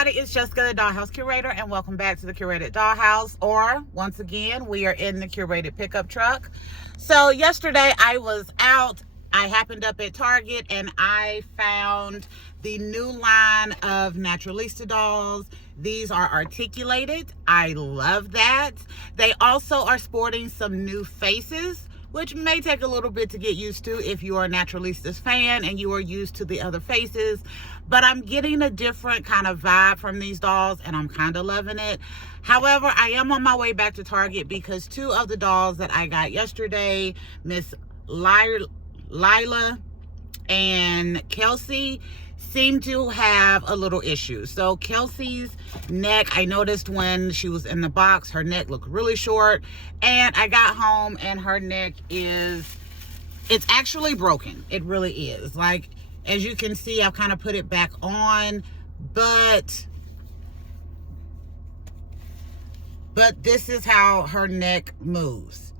everybody, it's Jessica, the Dollhouse Curator, and welcome back to the Curated Dollhouse, or once again, we are in the Curated Pickup Truck. So yesterday I was out, I happened up at Target, and I found the new line of Naturalista dolls. These are articulated. I love that. They also are sporting some new faces, which may take a little bit to get used to if you are a Naturalistas fan and you are used to the other faces. But I'm getting a different kind of vibe from these dolls, and I'm kind of loving it. However, I am on my way back to Target because two of the dolls that I got yesterday, Miss Lila and Kelsey, seem to have a little issue. So Kelsey's neck, I noticed when she was in the box, her neck looked really short, and I got home and her neck it's actually broken. It really is. Like, as you can see, I've kind of put it back on, but this is how her neck moves.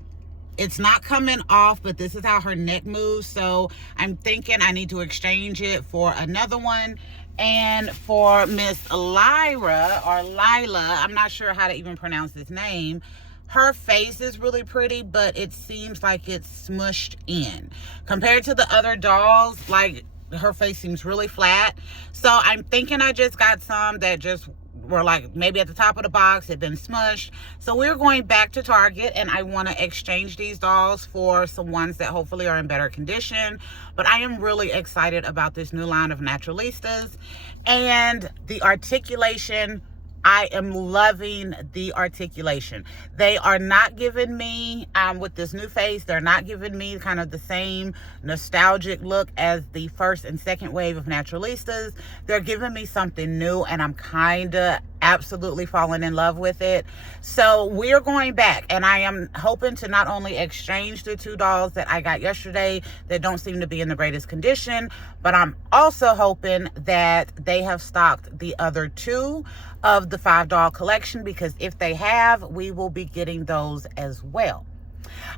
It's not coming off, but this is how her neck moves. So I'm thinking I need to exchange it for another one. And for Miss Lyra, or Lila, I'm not sure how to even pronounce this name. Her face is really pretty, but it seems like it's smushed in. Compared to the other dolls, like, her face seems really flat. So I'm thinking I just got some that just were like maybe at the top of the box, had been smushed. So we're going back to Target, and I want to exchange these dolls for some ones that hopefully are in better condition. But I am really excited about this new line of Naturalistas and the articulation. I am loving the articulation. They are not giving me, with this new face, they're not giving me kind of the same nostalgic look as the first and second wave of Naturalistas. They're giving me something new, and I'm kind of absolutely falling in love with it. So we're going back, and I am hoping to not only exchange the two dolls that I got yesterday that don't seem to be in the greatest condition, but I'm also hoping that they have stocked the other two of the 5-doll collection, because if they have, we will be getting those as well.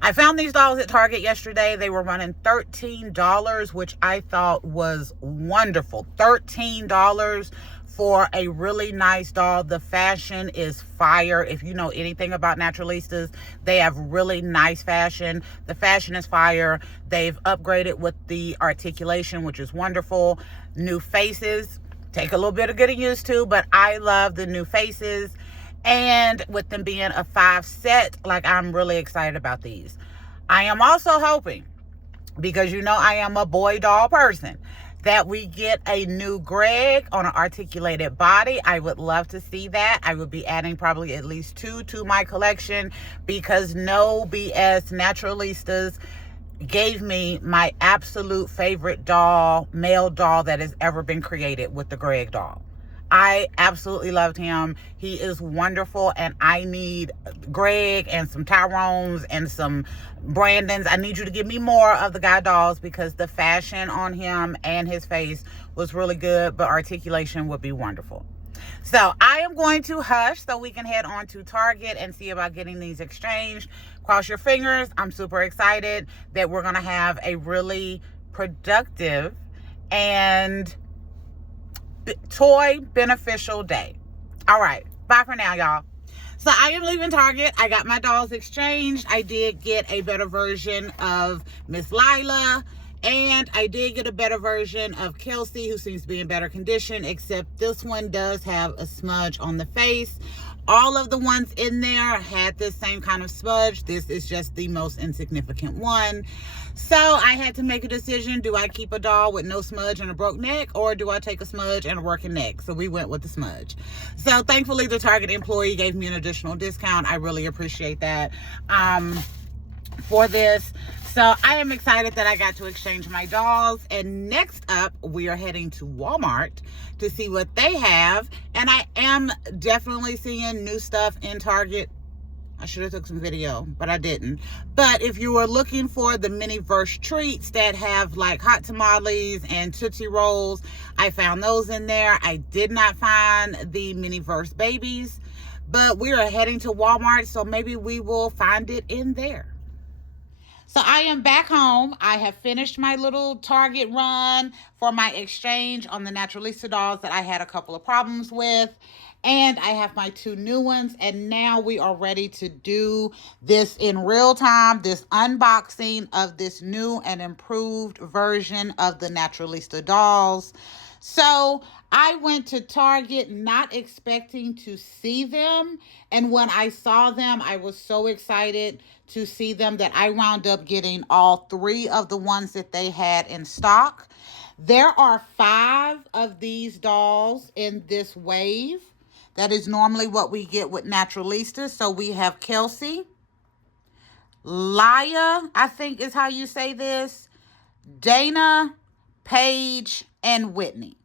I found these dolls at Target yesterday. They were running $13, which I thought was wonderful. $13 for a really nice doll. The fashion is fire. If you know anything about Naturalistas, they have really nice fashion. The fashion is fire. They've upgraded with the articulation, which is wonderful. New faces. Take a little bit of getting used to, but I love the new faces. And with them being a 5 set, like, I'm really excited about these. I am also hoping, because you know I am a boy doll person, that we get a new Greg on an articulated body. I would love to see that. I would be adding probably at least 2 to my collection, because no BS, Naturalistas gave me my absolute favorite doll, male doll that has ever been created, with the Greg doll. I absolutely loved him. He is wonderful, and I need Greg and some Tyrones and some Brandons. I need you to give me more of the guy dolls, because the fashion on him and his face was really good, but articulation would be wonderful. So I am going to hush so we can head on to Target and see about getting these exchanged. Cross your fingers. I'm super excited that we're going to have a really productive and toy beneficial day. All right. Bye for now, y'all. So I am leaving Target. I got my dolls exchanged. I did get a better version of Miss Lila, and I did get a better version of Kelsey, who seems to be in better condition, except this one does have a smudge on the face. All of the ones in there had this same kind of smudge. This is just the most insignificant one. So I had to make a decision. Do I keep a doll with no smudge and a broke neck, or do I take a smudge and a working neck? So we went with the smudge. So thankfully, the Target employee gave me an additional discount. I really appreciate that for this. So I am excited that I got to exchange my dolls. And next up, we are heading to Walmart to see what they have. And I am definitely seeing new stuff in Target. I should have took some video, but I didn't. But if you were looking for the mini-verse treats that have like hot tamales and Tootsie Rolls, I found those in there. I did not find the mini-verse babies, but we are heading to Walmart, so maybe we will find it in there. So I am back home. I have finished my little Target run for my exchange on the Naturalista dolls that I had a couple of problems with. And I have my 2 new ones. And now we are ready to do this in real time, this unboxing of this new and improved version of the Naturalista dolls. So I went to Target not expecting to see them. And when I saw them, I was so excited to see them that I wound up getting all 3 of the ones that they had in stock. There are 5 of these dolls in this wave. That is normally what we get with Naturalistas. So we have Kelsey, Laya, I think is how you say this, Dana, Paige, and Whitney.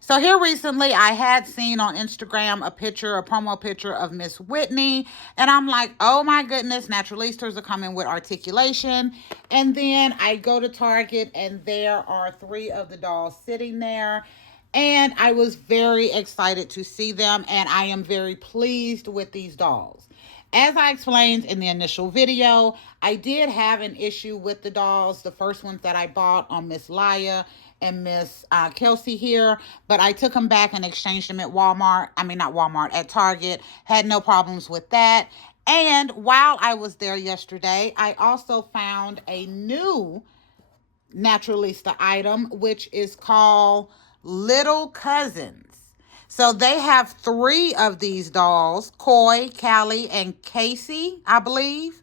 So here recently, I had seen on Instagram a promo picture of Miss Whitney. And I'm like, oh my goodness, Naturalistas are coming with articulation. And then I go to Target and there are 3 of the dolls sitting there. And I was very excited to see them. And I am very pleased with these dolls. As I explained in the initial video, I did have an issue with the dolls, the first ones that I bought on Miss Laya and Miss Kelsey here, but I took them back and exchanged them at Walmart. I mean, not Walmart, at Target. Had no problems with that. And while I was there yesterday, I also found a new Naturalista item, which is called Little Cousins. So they have 3 of these dolls, Coy, Callie, and Casey, I believe.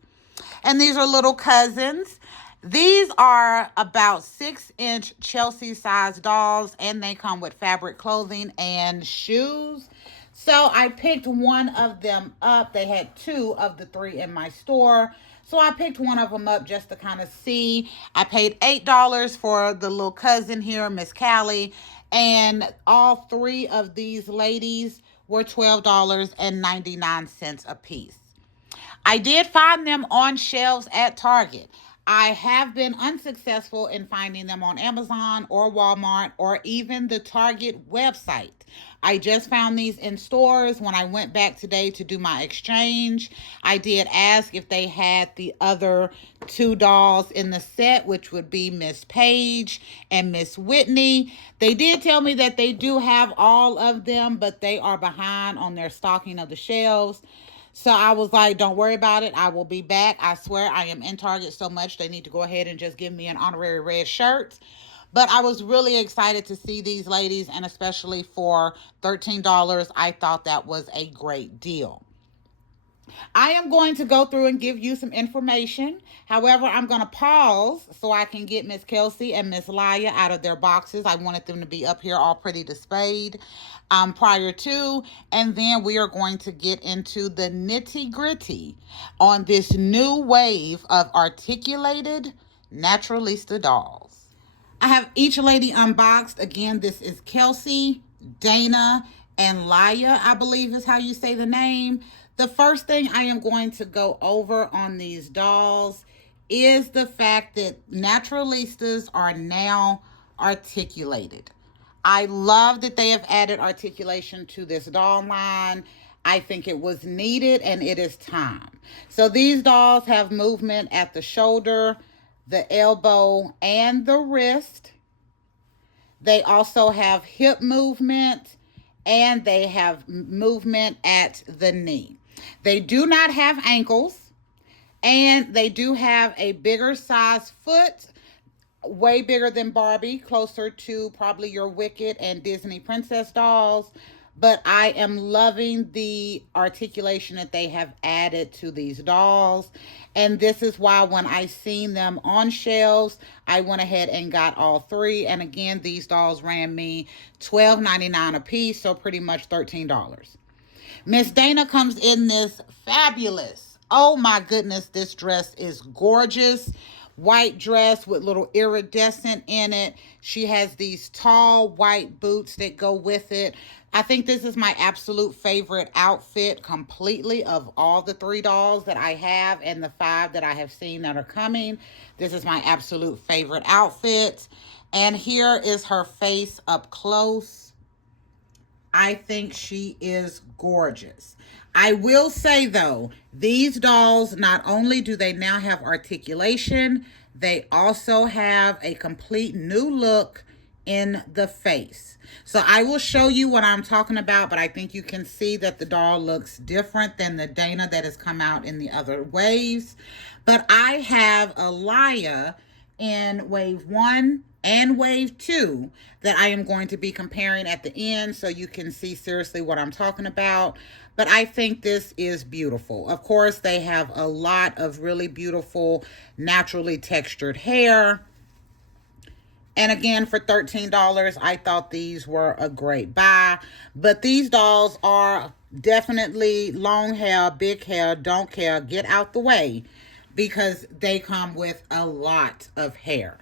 And these are little cousins. These are about 6-inch Chelsea-sized dolls, and they come with fabric clothing and shoes. So I picked one of them up. They had 2 of the 3 in my store. So I picked one of them up just to kind of see. I paid $8 for the little cousin here, Miss Callie. And all 3 of these ladies were $12.99 a piece. I did find them on shelves at Target. I have been unsuccessful in finding them on Amazon or Walmart or even the Target website. I just found these in stores when I went back today to do my exchange. I did ask if they had the other 2 dolls in the set, which would be Miss Paige and Miss Whitney. They did tell me that they do have all of them, but they are behind on their stocking of the shelves. So I was like, don't worry about it. I will be back. I swear I am in Target so much they need to go ahead and just give me an honorary red shirt. But I was really excited to see these ladies, and especially for $13, I thought that was a great deal. I am going to go through and give you some information. However, I'm going to pause so I can get Miss Kelsey and Miss Laya out of their boxes. I wanted them to be up here all pretty displayed prior to. And then we are going to get into the nitty-gritty on this new wave of articulated Naturalista dolls. I have each lady unboxed. Again, this is Kelsey, Dana, and Laya, I believe is how you say the name. The first thing I am going to go over on these dolls is the fact that Naturalistas are now articulated. I love that they have added articulation to this doll line. I think it was needed and it is time. So these dolls have movement at the shoulder, the elbow, and the wrist. They also have hip movement and they have movement at the knee. They do not have ankles, and they do have a bigger size foot, way bigger than Barbie, closer to probably your Wicked and Disney princess dolls. But I am loving the articulation that they have added to these dolls. And this is why when I seen them on shelves, I went ahead and got all 3. And again, these dolls ran me $12.99 a piece, so pretty much $13. Miss Dana comes in this fabulous, oh my goodness, this dress is gorgeous. White dress with little iridescent in it. She has these tall white boots that go with it. I think this is my absolute favorite outfit completely of all the 3 dolls that I have and the 5 that I have seen that are coming. This is my absolute favorite outfit. And here is her face up close. I think she is gorgeous. I will say though, these dolls, not only do they now have articulation, they also have a complete new look in the face. So I will show you what I'm talking about, but I think you can see that the doll looks different than the Dana that has come out in the other waves. But I have a Laya in wave 1 and wave 2 that I am going to be comparing at the end so you can see seriously what I'm talking about. But I think this is beautiful. Of course, they have a lot of really beautiful naturally textured hair. And again, for $13, I thought these were a great buy. But these dolls are definitely long hair, big hair, don't care, get out the way, because they come with a lot of hair.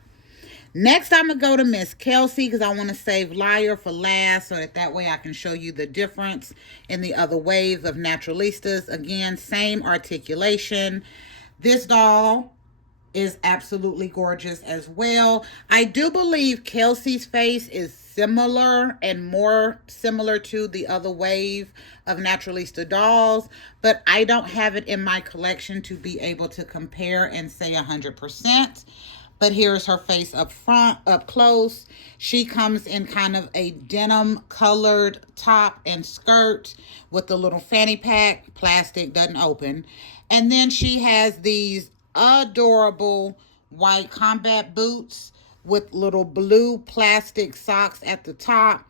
Next, I'm going to go to Miss Kelsey because I want to save Liar for last so that way I can show you the difference in the other wave of Naturalistas. Again, same articulation. This doll is absolutely gorgeous as well. I do believe Kelsey's face is similar and more similar to the other wave of Naturalista dolls, but I don't have it in my collection to be able to compare and say 100%. But here's her face up front, up close. She comes in kind of a denim colored top and skirt with the little fanny pack. Plastic, doesn't open. And then she has these adorable white combat boots with little blue plastic socks at the top.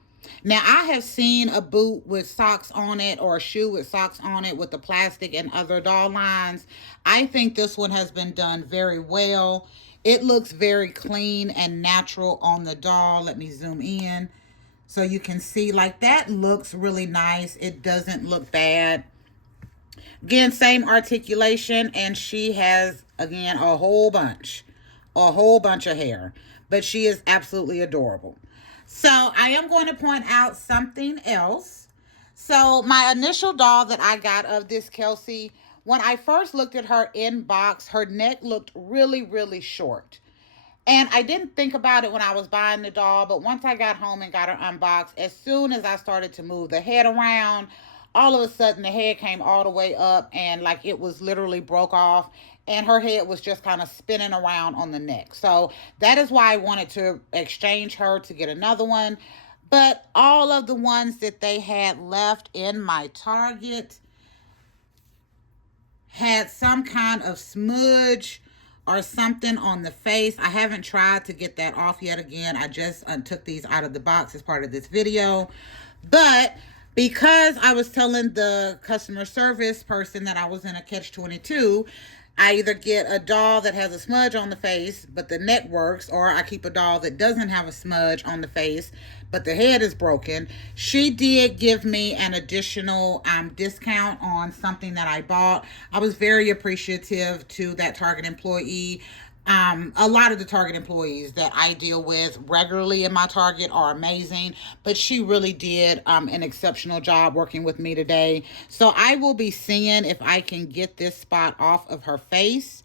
Now, I have seen a boot with socks on it or a shoe with socks on it with the plastic and other doll lines. I think this one has been done very well. It looks very clean and natural on the doll. Let me zoom in so you can see, like, that looks really nice. It doesn't look bad. Again, same articulation, and she has, again, a whole bunch of hair. But she is absolutely adorable. So I am going to point out something else. So my initial doll that I got of this Kelsey, when I first looked at her in box, her neck looked really, really short. And I didn't think about it when I was buying the doll, but once I got home and got her unboxed, as soon as I started to move the head around, all of a sudden the head came all the way up and like it was literally broke off, and her head was just kind of spinning around on the neck. So that is why I wanted to exchange her to get another one. But all of the ones that they had left in my Target had some kind of smudge or something on the face. I haven't tried to get that off yet. Again, I just took these out of the box as part of this video. But because I was telling the customer service person that I was in a catch-22, I either get a doll that has a smudge on the face, but the neck works, or I keep a doll that doesn't have a smudge on the face, but the head is broken. She did give me an additional discount on something that I bought. I was very appreciative to that Target employee. A lot of the Target employees that I deal with regularly in my Target are amazing, but she really did an exceptional job working with me today. So I will be seeing if I can get this spot off of her face.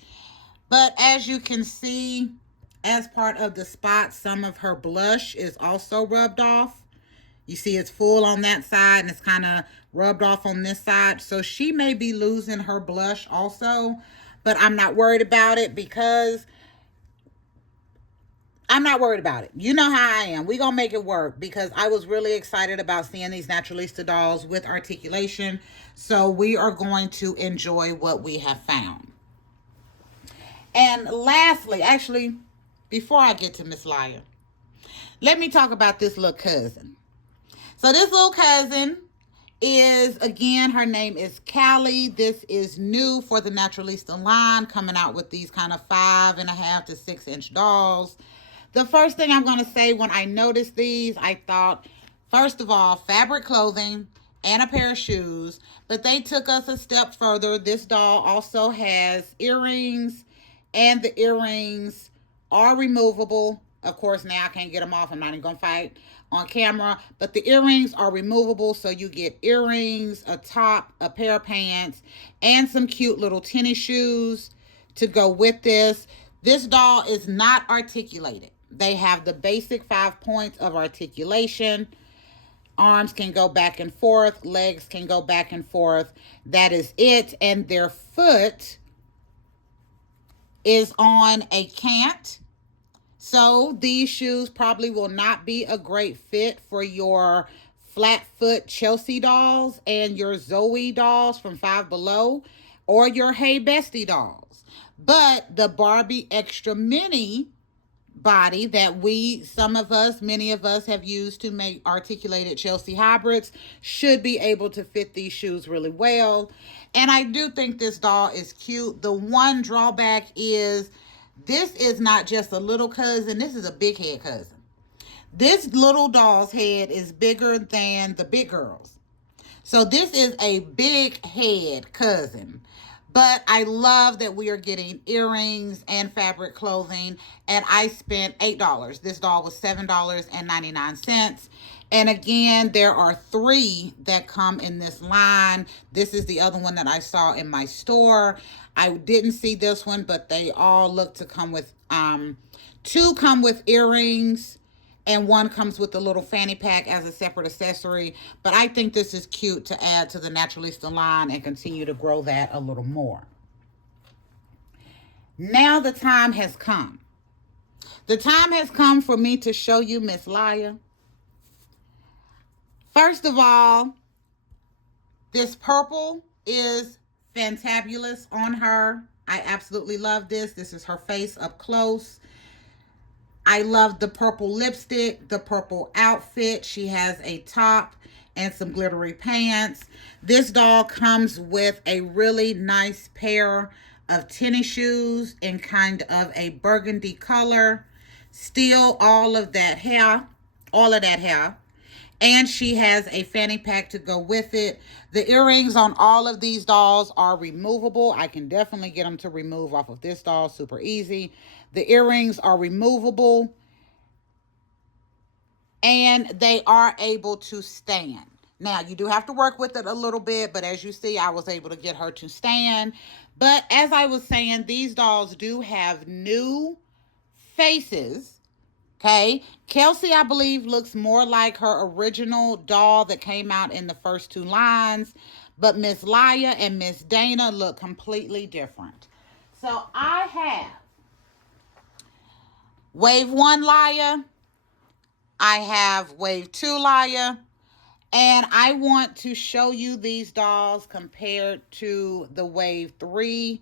But as you can see, as part of the spot, some of her blush is also rubbed off. You see it's full on that side and it's kind of rubbed off on this side. So she may be losing her blush also, but I'm not worried about it because I'm not worried about it. You know how I am. We're going to make it work because I was really excited about seeing these Naturalista dolls with articulation. So we are going to enjoy what we have found. And lastly, actually, before I get to Miss Liar, let me talk about this little cousin. So this little cousin is, again, her name is Callie. This is new for the Naturalista line, coming out with these kind of 5.5 to 6 inch dolls. The first thing I'm going to say when I noticed these, I thought, first of all, fabric clothing and a pair of shoes. But they took us a step further. This doll also has earrings, and the earrings are removable. Of course, now I can't get them off. I'm not even going to fight on camera. But the earrings are removable, so you get earrings, a top, a pair of pants, and some cute little tennis shoes to go with this. This doll is not articulated. They have the basic 5 points of articulation. Arms can go back and forth. Legs can go back and forth. That is it. And their foot is on a cant. So these shoes probably will not be a great fit for your flat foot Chelsea dolls and your Zoe dolls from Five Below or your Hey Bestie dolls. But the Barbie Extra Mini body that many of us have used to make articulated Chelsea hybrids should be able to fit these shoes really well. And I do think this doll is cute. The one drawback is this is not just a little cousin, this is a big head cousin. This little doll's head is bigger than the big girl's. So this is a big head cousin. But I love that we are getting earrings and fabric clothing. And I spent $8. This doll was $7.99. And again, there are 3 that come in this line. This is the other one that I saw in my store. I didn't see this one, but they all look to come with, 2 come with earrings. And 1 comes with a little fanny pack as a separate accessory. But I think this is cute to add to the Naturalista line and continue to grow that a little more. Now the time has come. The time has come for me to show you Miss Laya. First of all, this purple is fantabulous on her. I absolutely love this. This is her face up close. I love the purple lipstick, the purple outfit. She has a top and some glittery pants. This doll comes with a really nice pair of tennis shoes in kind of a burgundy color. Still all of that hair. And she has a fanny pack to go with it. The earrings on all of these dolls are removable. I can definitely get them to remove off of this doll super easy. The earrings are removable. And they are able to stand. Now, you do have to work with it a little bit, but as you see, I was able to get her to stand. But as I was saying, these dolls do have new faces. Okay, Kelsey, I believe, looks more like her original doll that came out in the first 2 lines. But Miss Laya and Miss Dana look completely different. So I have Wave 1 Laya. I have Wave 2 Laya. And I want to show you these dolls compared to the Wave 3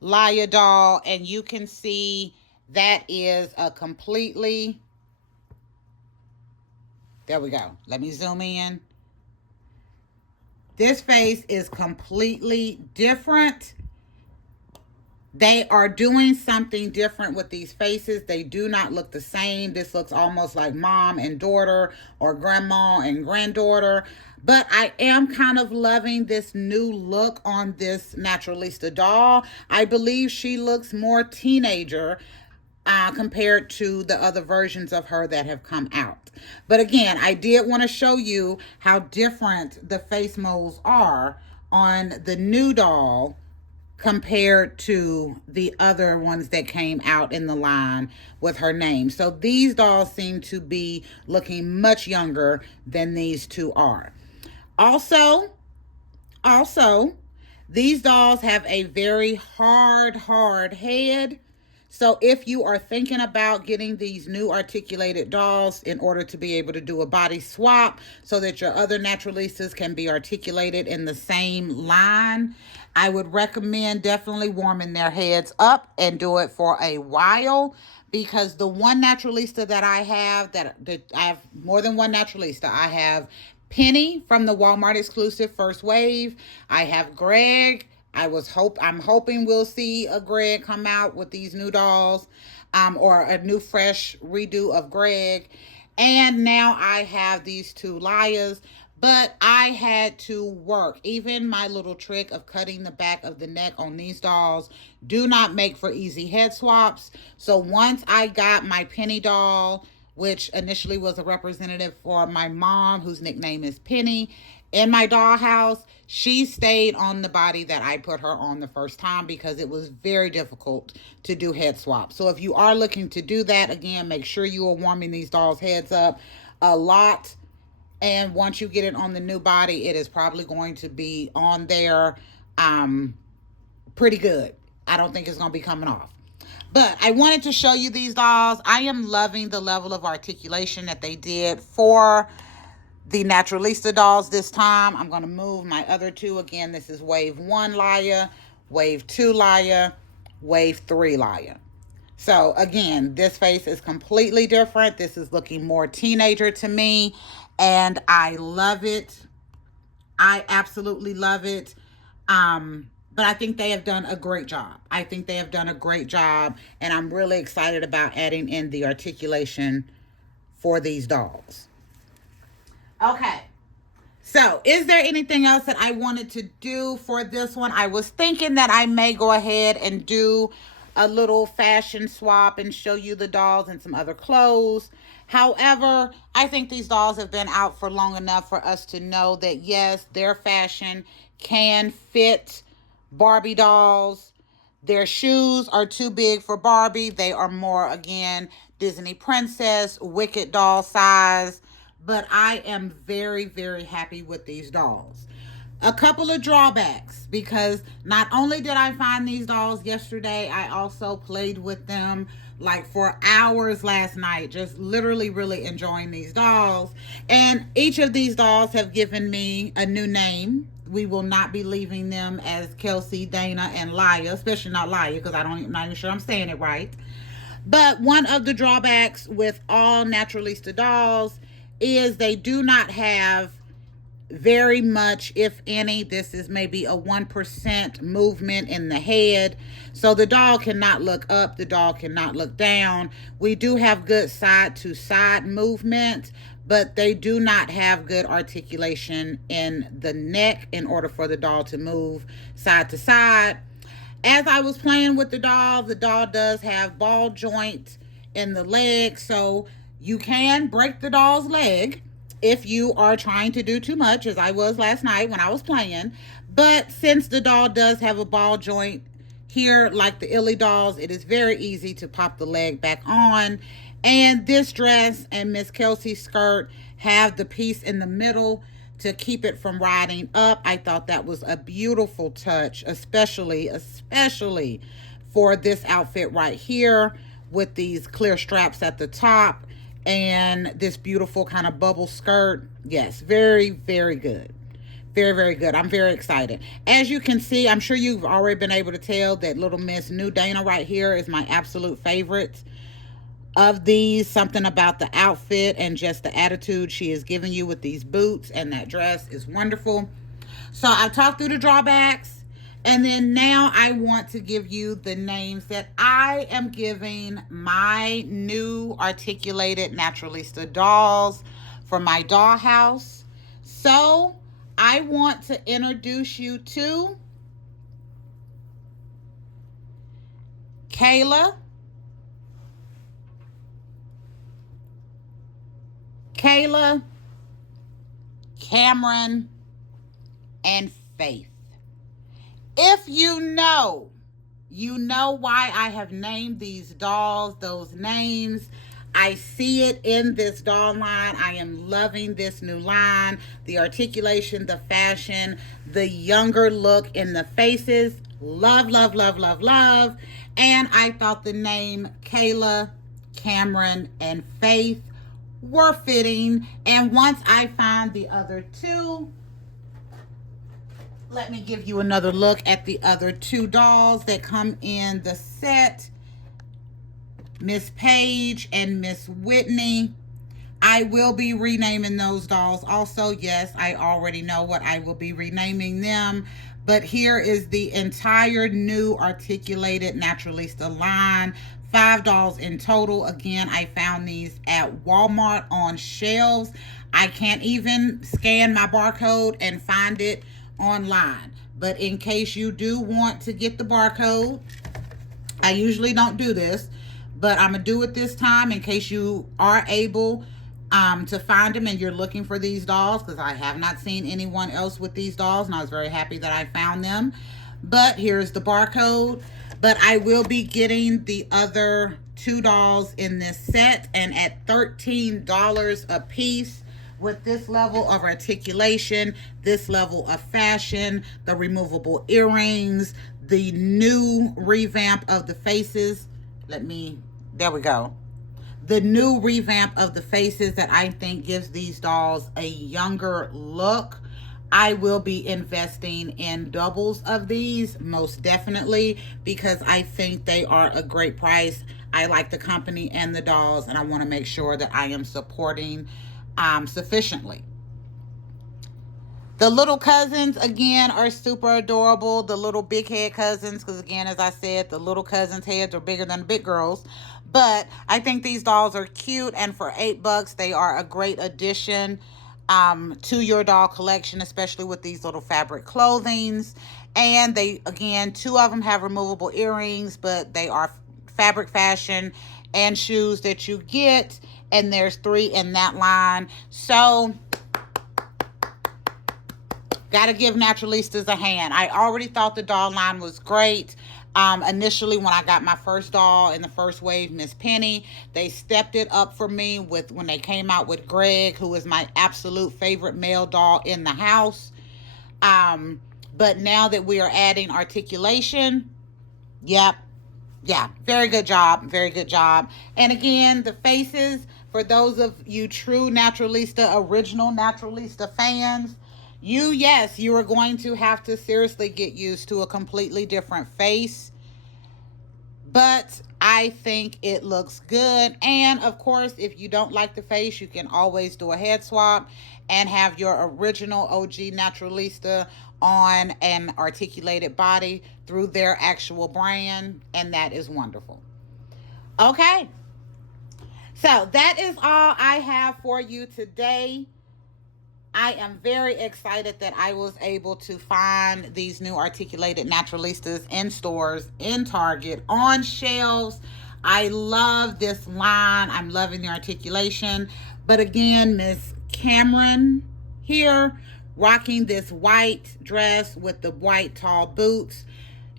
Laya doll. And you can see that is a completely... There we go. Let me zoom in. This face is completely different. They are doing something different with these faces. They do not look the same. This looks almost like mom and daughter or grandma and granddaughter. But I am kind of loving this new look on this Naturalista doll. I believe she looks more teenager compared to the other versions of her that have come out. But again, I did want to show you how different the face molds are on the new doll compared to the other ones that came out in the line with her name. So these dolls seem to be looking much younger than these 2 are. Also, these dolls have a very hard head. So if you are thinking about getting these new articulated dolls in order to be able to do a body swap so that your other Naturalistas can be articulated in the same line, I would recommend definitely warming their heads up and do it for a while, because the one Naturalista that I have, I have more than one Naturalista. I have Penny from the Walmart exclusive First Wave. I have Greg. I'm hoping we'll see a Greg come out with these new dolls, or a new fresh redo of Greg. And now I have these 2 Layas, but I had to work. Even my little trick of cutting the back of the neck on these dolls do not make for easy head swaps. So once I got my Penny doll, which initially was a representative for my mom, whose nickname is Penny, in my dollhouse, she stayed on the body that I put her on the first time because it was very difficult to do head swaps. So if you are looking to do that, again, make sure you are warming these dolls' heads up a lot. And once you get it on the new body, it is probably going to be on there pretty good. I don't think it's going to be coming off. But I wanted to show you these dolls. I am loving the level of articulation that they did for the Naturalista dolls this time. I'm going to move my other two. Again, this is wave 1 Laya, wave 2 Laya, wave 3 Laya. So again, this face is completely different. This is looking more teenager to me, and I love it. I absolutely love it. But I think they have done a great job. I think they have done a great job, and I'm really excited about adding in the articulation for these dolls. Okay. So, is there anything else that I wanted to do for this one? I was thinking that I may go ahead and do a little fashion swap and show you the dolls and some other clothes. However, I think these dolls have been out for long enough for us to know that, yes, their fashion can fit Barbie dolls. Their shoes are too big for Barbie. They are more, again, Disney princess, Wicked doll size. But I am very, very happy with these dolls. A couple of drawbacks, because not only did I find these dolls yesterday, I also played with them like for hours last night, just literally really enjoying these dolls. And each of these dolls have given me a new name. We will not be leaving them as Kelsey, Dana, and Laya, especially not Laya, because I'm not even sure I'm saying it right. But one of the drawbacks with all Naturalista dolls is they do not have very much, if any. This is maybe a 1% movement in the head. So the doll cannot look up, the doll cannot look down. We do have good side to side movement, but they do not have good articulation in the neck in order for the doll to move side to side. As I was playing with the doll does have ball joints in the leg, so you can break the doll's leg if you are trying to do too much, as I was last night when I was playing. But since the doll does have a ball joint here, like the Illy dolls, it is very easy to pop the leg back on. And this dress and Miss Kelsey's skirt have the piece in the middle to keep it from riding up. I thought that was a beautiful touch, especially for this outfit right here with these clear straps at the top and this beautiful kind of bubble skirt. Yes, very, very good. Very, very good. I'm very excited. As you can see, I'm sure you've already been able to tell that little Miss New Dana right here is my absolute favorite of these. Something about the outfit and just the attitude she is giving you with these boots and that dress is wonderful. So I've talked through the drawbacks, and then now I want to give you the names that I am giving my new articulated Naturalista dolls for my dollhouse. So I want to introduce you to Kayla, Cameron, and Faith. If you know why I have named these dolls those names. I see it in this doll line. I am loving this new line. The articulation, the fashion, the younger look in the faces. Love, love, love, love, love. And I thought the name Kayla, Cameron, and Faith were fitting. And once I find the other two, let me give you another look at the other two dolls that come in the set. Miss Paige and Miss Whitney. I will be renaming those dolls also. Yes, I already know what I will be renaming them. But here is the entire new articulated Naturalista line. 5 dolls in total. Again, I found these at Walmart on shelves. I can't even scan my barcode and find it online. But in case you do want to get the barcode, I usually don't do this, but I'm going to do it this time in case you are able to find them and you're looking for these dolls, because I have not seen anyone else with these dolls, and I was very happy that I found them. But here's the barcode. But I will be getting the other 2 dolls in this set, and at $13 a piece with this level of articulation, this level of fashion, the removable earrings, the new revamp of the faces. There we go. The new revamp of the faces that I think gives these dolls a younger look. I will be investing in doubles of these, most definitely, because I think they are a great price. I like the company and the dolls, and I want to make sure that I am supporting sufficiently. The little cousins, again, are super adorable. The little big head cousins, because again, as I said, the little cousins' heads are bigger than the big girls. But I think these dolls are cute, and for $8, they are a great addition to your doll collection, especially with these little fabric clothings. And they, again, 2 of them have removable earrings, but they are fabric fashion and shoes that you get. And there's 3 in that line. So gotta give Naturalistas a hand. I already thought the doll line was great. Initially, when I got my first doll in the first wave, Miss Penny, they stepped it up for me when they came out with Greg, who is my absolute favorite male doll in the house. But now that we are adding articulation, yep, yeah, very good job, very good job. And again, the faces, for those of you true Naturalista, original Naturalista fans, yes, you are going to have to seriously get used to a completely different face. But I think it looks good. And of course, if you don't like the face, you can always do a head swap and have your original OG Naturalista on an articulated body through their actual brand. And that is wonderful. Okay. So that is all I have for you today. I am very excited that I was able to find these new articulated Naturalistas in stores, in Target, on shelves. I love this line. I'm loving the articulation. But again, Miss Cameron here, rocking this white dress with the white tall boots.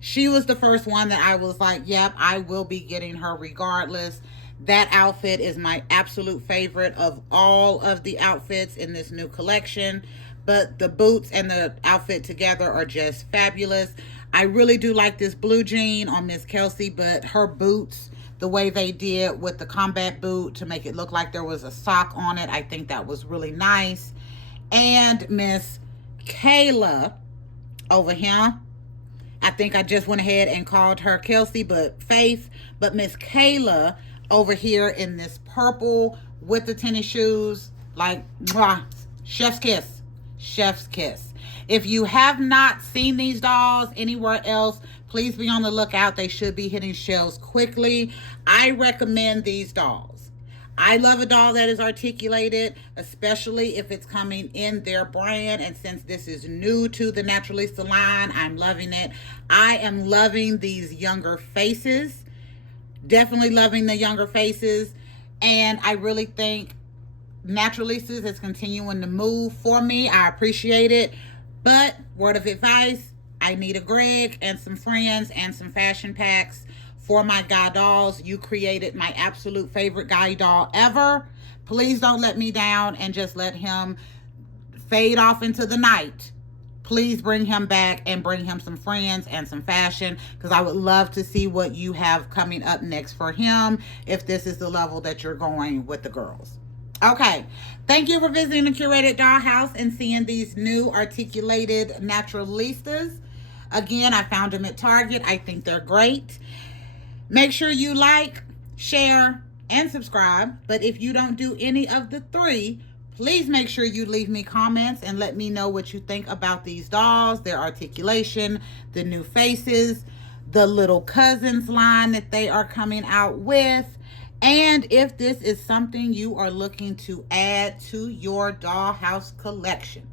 She was the first one that I was like, yep, I will be getting her regardless. That outfit is my absolute favorite of all of the outfits in this new collection. But the boots and the outfit together are just fabulous. I really do like this blue jean on Miss Kelsey, but her boots, the way they did with the combat boot to make it look like there was a sock on it, I think that was really nice. And Miss Kayla over here, I think I just went ahead and called her Kelsey, but Faith. But Miss Kayla over here in this purple with the tennis shoes, like, mwah, chef's kiss, chef's kiss. If you have not seen these dolls anywhere else, please be on the lookout. They should be hitting shelves quickly. I recommend these dolls. I love a doll that is articulated, especially if it's coming in their brand. And since this is new to the Naturalista line, I'm loving it. I am loving these younger faces. Definitely loving the younger faces. And I really think Naturalistas is continuing to move for me. I appreciate it. But word of advice, I need a Greg and some friends and some fashion packs for my guy dolls. You created my absolute favorite guy doll ever. Please don't let me down and just let him fade off into the night. Please bring him back and bring him some friends and some fashion, because I would love to see what you have coming up next for him if this is the level that you're going with the girls. Okay, thank you for visiting the curated Dollhouse and seeing these new articulated Naturalistas. Again, I found them at Target. I think they're great. Make sure you like, share, and subscribe. But if you don't do any of the 3, please make sure you leave me comments and let me know what you think about these dolls, their articulation, the new faces, the little cousins line that they are coming out with, and if this is something you are looking to add to your Dollhouse collection.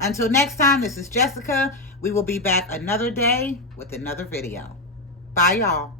Until next time, this is Jessica. We will be back another day with another video. Bye, y'all.